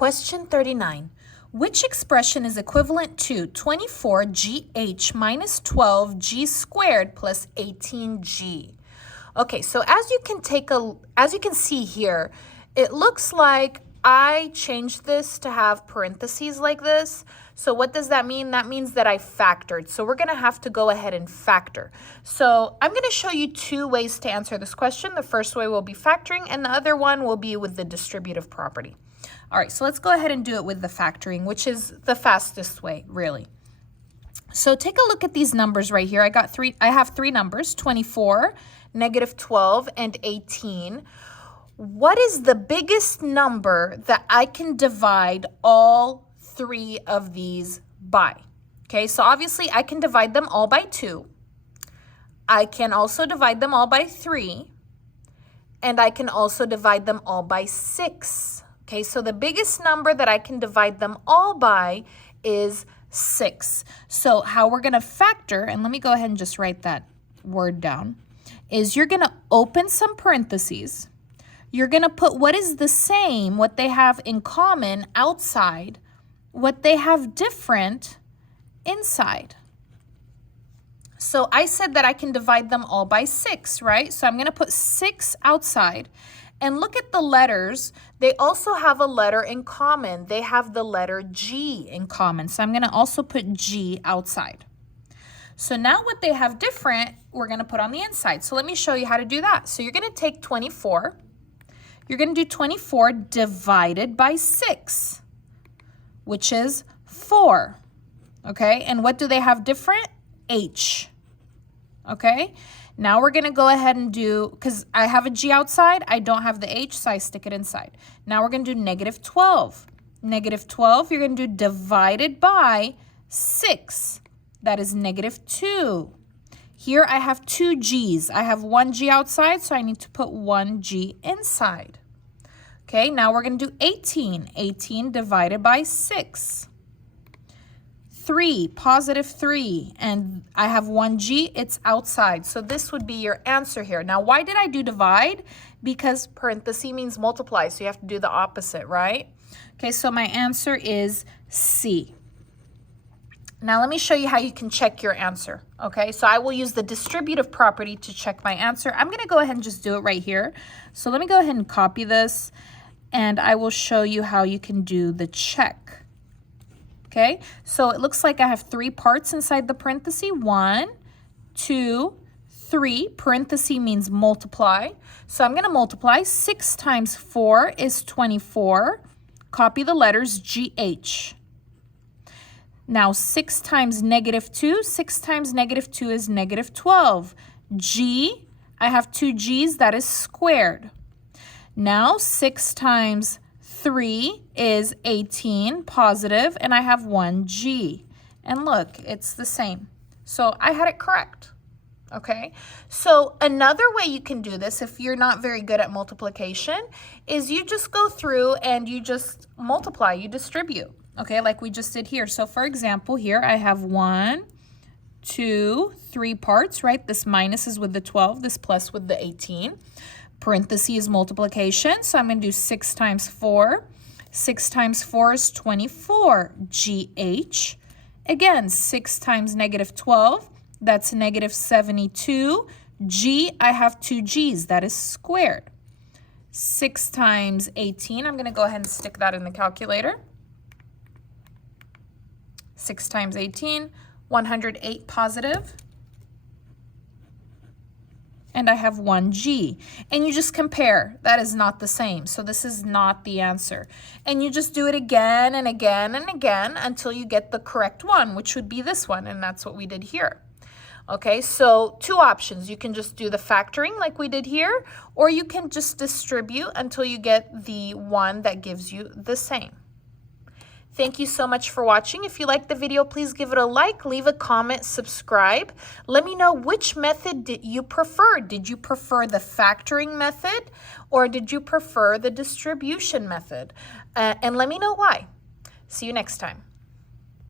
Question 39. Which expression is equivalent to 24gh minus 12g squared plus 18g? Okay, so as you can see here, it looks like I changed this to have parentheses like this. So what does that mean? That means that I factored. So we're going to have to go ahead and factor. So I'm going to show you two ways to answer this question. The first way will be factoring, and the other one will be with the distributive property. All right, so let's go ahead and do it with the factoring, which is the fastest way, really. So take a look at these numbers right here. I have three numbers, 24, negative 12, and 18. What is the biggest number that I can divide all three of these by? Okay, so obviously I can divide them all by 2. I can also divide them all by 3. And I can also divide them all by 6. Okay, so the biggest number that I can divide them all by is 6. So how we're going to factor, and let me go ahead and just write that word down, is you're going to open some parentheses. You're going to put what is the same, what they have in common outside, what they have different inside. So I said that I can divide them all by 6, right? So I'm going to put 6 outside. And look at the letters. They also have a letter in common. They have the letter G in common. So I'm going to also put G outside. So now what they have different, we're going to put on the inside. So let me show you how to do that. So you're going to take 24. You're going to do 24 divided by 6, which is 4. Okay, and what do they have different? H. Okay, now we're going to go ahead and do, because I have a G outside, I don't have the H, so I stick it inside. Now we're going to do negative 12. Negative 12, you're going to do divided by 6. That is negative 2. Here I have 2 G's. I have 1 G outside, so I need to put 1 G inside. Okay, now we're going to do 18. 18 divided by 6. 3, positive 3, and I have 1 G, it's outside. So this would be your answer here. Now, why did I do divide? Because parenthesis means multiply, so you have to do the opposite, right? Okay, so my answer is C. Now, let me show you how you can check your answer, okay? So I will use the distributive property to check my answer. I'm going to go ahead and just do it right here. So let me go ahead and copy this, and I will show you how you can do the check. Okay, so it looks like I have 3 parts inside the parenthesis. 1, 2, 3. Parenthesis means multiply. So I'm going to multiply. 6 times 4 is 24. Copy the letters GH. Now 6 times negative 2. 6 times negative 2 is negative 12. G, I have 2 G's, that is squared. Now 6 times 3 is 18, positive, and I have 1 G. And look, it's the same. So I had it correct, okay? So another way you can do this, if you're not very good at multiplication, is you just go through and you just multiply, you distribute, okay, like we just did here. So for example, here I have 1, 2, 3 parts, right? This minus is with the 12, this plus with the 18. Parenthesis is multiplication, so I'm going to do 6 times 4. 6 times 4 is 24, GH. Again, 6 times negative 12, that's negative 72. G, I have 2 G's, that is squared. 6 times 18, I'm going to go ahead and stick that in the calculator. 6 times 18, 108 positive. And I have 1 G. And you just compare. That is not the same. So this is not the answer. And you just do it again and again and again until you get the correct one, which would be this one. And that's what we did here. Okay, so 2 options. You can just do the factoring like we did here, or you can just distribute until you get the one that gives you the same. Thank you so much for watching. If you liked the video, please give it a like, leave a comment, subscribe. Let me know which method did you prefer. Did you prefer the factoring method or did you prefer the distribution method? And let me know why. See you next time.